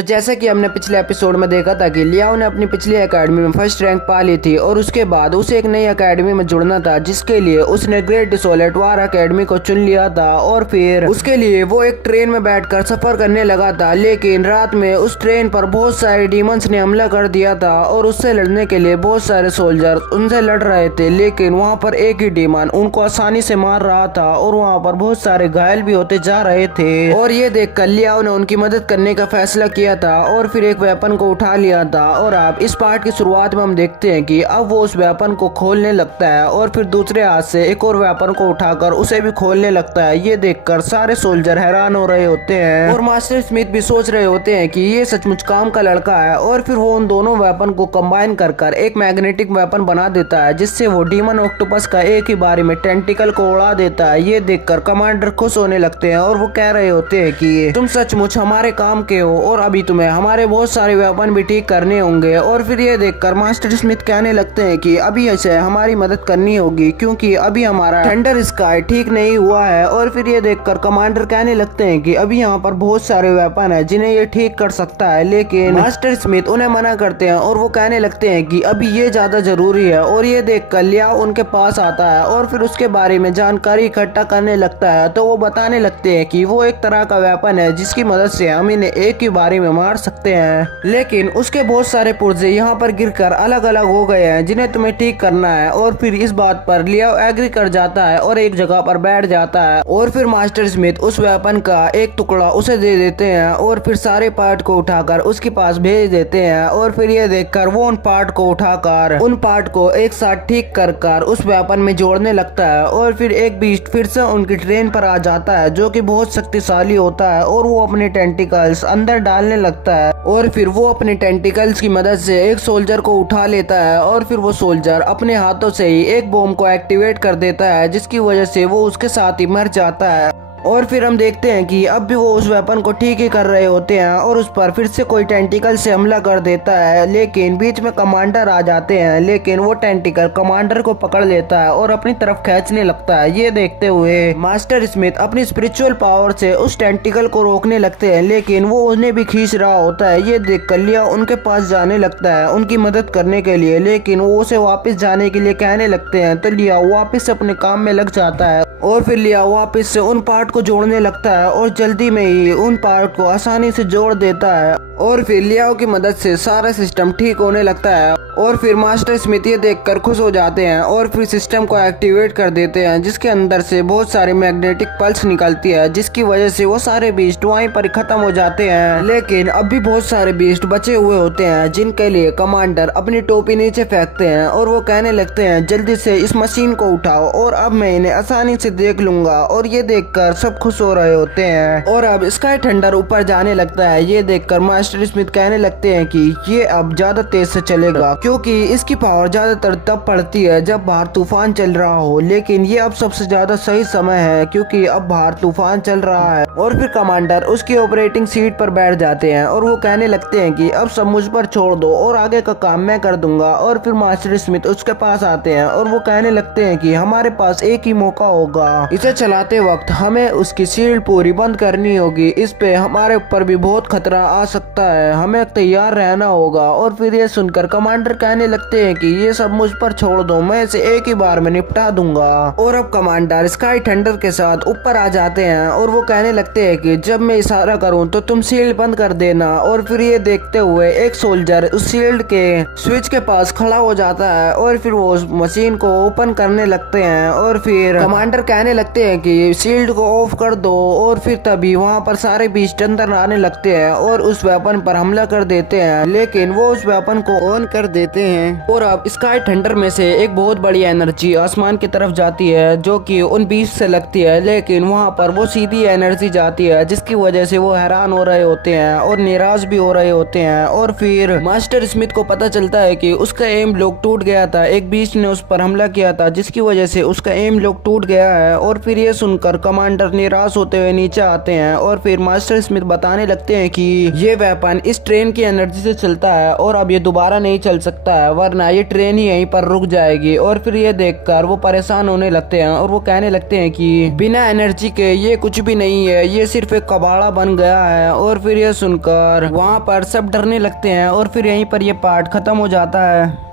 तो जैसा कि हमने पिछले एपिसोड में देखा था कि लियाओ ने अपनी पिछली एकेडमी में फर्स्ट रैंक पा ली थी और उसके बाद उसे एक नई एकेडमी में जुड़ना था, जिसके लिए उसने ग्रेट डिसोलेट वार एकेडमी को चुन लिया था। और फिर उसके लिए वो एक ट्रेन में बैठकर सफर करने लगा था, लेकिन रात में उस ट्रेन पर बहुत सारे डीमंस ने हमला कर दिया था और उससे लड़ने के लिए बहुत सारे सोल्जर उनसे लड़ रहे थे, लेकिन वहाँ पर एक ही डीमन उनको आसानी से मार रहा था और वहाँ पर बहुत सारे घायल भी होते जा रहे थे। और ये देखकर लियाओ ने उनकी मदद करने का फैसला किया था और फिर एक वेपन को उठा लिया था। और अब इस पार्ट की शुरुआत में हम देखते हैं कि अब वो उस वेपन को खोलने लगता है और फिर दूसरे हाथ से एक और वेपन को उठाकर उसे भी खोलने लगता है। ये देखकर सारे सोल्जर हैरान हो रहे होते हैं और मास्टर स्मिथ भी सोच रहे होते हैं कि ये सचमुच काम का लड़का है। और फिर वो उन दोनों वेपन को कंबाइन कर एक मैग्नेटिक वेपन बना देता है, जिससे वो डीमन ऑक्टोपस का एक ही बारी में टेंटिकल को उड़ा देता है। ये देखकर कमांडर खुश होने लगते हैं और वो कह रहे होते हैं कि तुम सचमुच हमारे काम के हो और अभी तुम्हें हमारे बहुत सारे वेपन भी ठीक करने होंगे। और फिर ये देखकर मास्टर स्मिथ कहने लगते हैं कि अभी ऐसे हमारी मदद करनी होगी क्योंकि अभी हमारा थंडर स्काई ठीक नहीं हुआ है। और फिर ये देखकर कमांडर कहने लगते हैं कि अभी यहाँ पर बहुत सारे वेपन है जिन्हें ये ठीक कर सकता है, लेकिन मास्टर स्मिथ उन्हें मना करते हैं और वो कहने लगते हैं कि अभी ये ज्यादा जरूरी है। और ये देखकर लियाओ उनके पास आता है और फिर उसके बारे में जानकारी इकट्ठा करने लगता है। तो वो बताने लगते हैं कि वो एक तरह का वेपन है जिसकी मदद से हम इन्हें एक ही बारी में मार सकते हैं, लेकिन उसके बहुत सारे पुर्जे यहाँ पर गिरकर अलग अलग हो गए हैं जिन्हें तुम्हें ठीक करना है। और फिर इस बात पर लियाओ एग्री कर जाता है और एक जगह पर बैठ जाता है। और फिर मास्टर स्मिथ उस वेपन का एक टुकड़ा उसे दे देते हैं और फिर सारे पार्ट को उठाकर उसके पास भेज देते हैं। और फिर ये देखकर वो उन पार्ट को उठाकर उन पार्ट को एक साथ ठीक कर उस वेपन में जोड़ने लगता है। और फिर एक बीस्ट फिर से उनकी ट्रेन पर आ जाता है जो कि बहुत शक्तिशाली होता है और वो अपने टेंटिकल्स अंदर डालने लगता है। और फिर वो अपने टेंटिकल्स की मदद से एक सोल्जर को उठा लेता है और फिर वो सोल्जर अपने हाथों से ही एक बॉम्ब को एक्टिवेट कर देता है, जिसकी वजह से वो उसके साथ ही मर जाता है। और फिर हम देखते हैं कि अब भी वो उस वेपन को ठीक ही कर रहे होते हैं और उस पर फिर से कोई टेंटिकल से हमला कर देता है, लेकिन बीच में कमांडर आ जाते हैं। लेकिन वो टेंटिकल कमांडर को पकड़ लेता है और अपनी तरफ खींचने लगता है। ये देखते हुए मास्टर स्मिथ अपनी स्पिरिचुअल पावर से उस टेंटिकल को रोकने लगते हैं, लेकिन वो उन्हें भी खींच रहा होता है। ये देखकर लियाओ उनके पास जाने लगता है उनकी मदद करने के लिए, लेकिन वो उसे वापस जाने के लिए कहने लगते हैं। तो लियाओ वापस अपने काम में लग जाता है और फिर लियाओ वापस से उन पार्ट को जोड़ने लगता है और जल्दी में ही उन पार्ट को आसानी से जोड़ देता है। और फिर लियाओ की मदद से सारा सिस्टम ठीक होने लगता है। और फिर मास्टर स्मिथ ये देखकर खुश हो जाते हैं और फिर सिस्टम को एक्टिवेट कर देते हैं, जिसके अंदर से बहुत सारी मैग्नेटिक पल्स निकलती है, जिसकी वजह से वो सारे बीस्ट वहीं पर खत्म हो जाते हैं। लेकिन अब भी बहुत सारे बीस्ट बचे हुए होते हैं जिनके लिए कमांडर अपनी टोपी नीचे फेंकते हैं और वो कहने लगते हैं जल्दी से इस मशीन को उठाओ और अब मैं इन्हें आसानी से देख लूंगा। और ये देखकर सब खुश हो रहे होते हैं और अब स्काई थंडर ऊपर जाने लगता है। ये देखकर मास्टर स्मिथ कहने लगते हैं कि ये अब ज्यादा तेज से चलेगा क्योंकि इसकी पावर ज्यादातर तब पड़ती है जब बाहर तूफान चल रहा हो, लेकिन ये अब सबसे ज्यादा सही समय है क्योंकि अब बाहर तूफान चल रहा है। और फिर कमांडर उसकी ऑपरेटिंग सीट पर बैठ जाते हैं और वो कहने लगते हैं कि अब सब मुझ पर छोड़ दो और आगे का काम मैं कर दूंगा। और फिर मास्टर स्मिथ उसके पास आते हैं और वो कहने लगते हैं कि हमारे पास एक ही मौका होगा, इसे चलाते वक्त हमें उसकी शील्ड पूरी बंद करनी होगी, इस पे हमारे ऊपर भी बहुत खतरा आ सकता है, हमें तैयार रहना होगा। और फिर ये सुनकर कमांडर कहने लगते हैं कि ये सब मुझ पर छोड़ दो, मैं इसे एक ही बार में निपटा दूंगा। और अब कमांडर स्काई थंडर के साथ ऊपर आ जाते हैं और वो कहने लगते हैं कि जब मैं इशारा करूं तो तुम शील्ड बंद कर देना। और फिर ये देखते हुए एक सोल्जर उस शील्ड के स्विच के पास खड़ा हो जाता है और फिर वो उस मशीन को ओपन करने लगते हैं। और फिर कमांडर कहने लगते हैं कि शील्ड को ऑफ कर दो और फिर तभी वहाँ पर सारे बीस्ट अंदर आने लगते हैं और उस वेपन पर हमला कर देते हैं, लेकिन वो उस वेपन को ऑन कर देते हैं। और अब स्काई थंडर में से एक बहुत बड़ी एनर्जी आसमान की तरफ जाती है जो कि उन बीस्ट से लगती है, लेकिन वहाँ पर वो सीधी एनर्जी जाती है जिसकी वजह से वो हैरान हो रहे होते हैं और निराश भी हो रहे होते हैं। और फिर मास्टर स्मिथ को पता चलता है कि उसका एम ब्लॉक टूट गया था, एक बीस्ट ने उस पर हमला किया था जिसकी वजह से उसका एम ब्लॉक टूट गया है। और फिर ये सुनकर कमांडर निराश होते हुए नीचे आते हैं और फिर मास्टर स्मिथ बताने लगते हैं कि ये वेपन इस ट्रेन की एनर्जी से चलता है और अब ये दोबारा नहीं चल सकता है, वरना ये ट्रेन ही यहीं पर रुक जाएगी। और फिर ये देखकर वो परेशान होने लगते हैं और वो कहने लगते हैं कि बिना एनर्जी के ये कुछ भी नहीं है, ये सिर्फ एक कबाड़ा बन गया है। और फिर ये सुनकर वहाँ पर सब डरने लगते हैं और फिर यहीं पर ये पार्ट खत्म हो जाता है।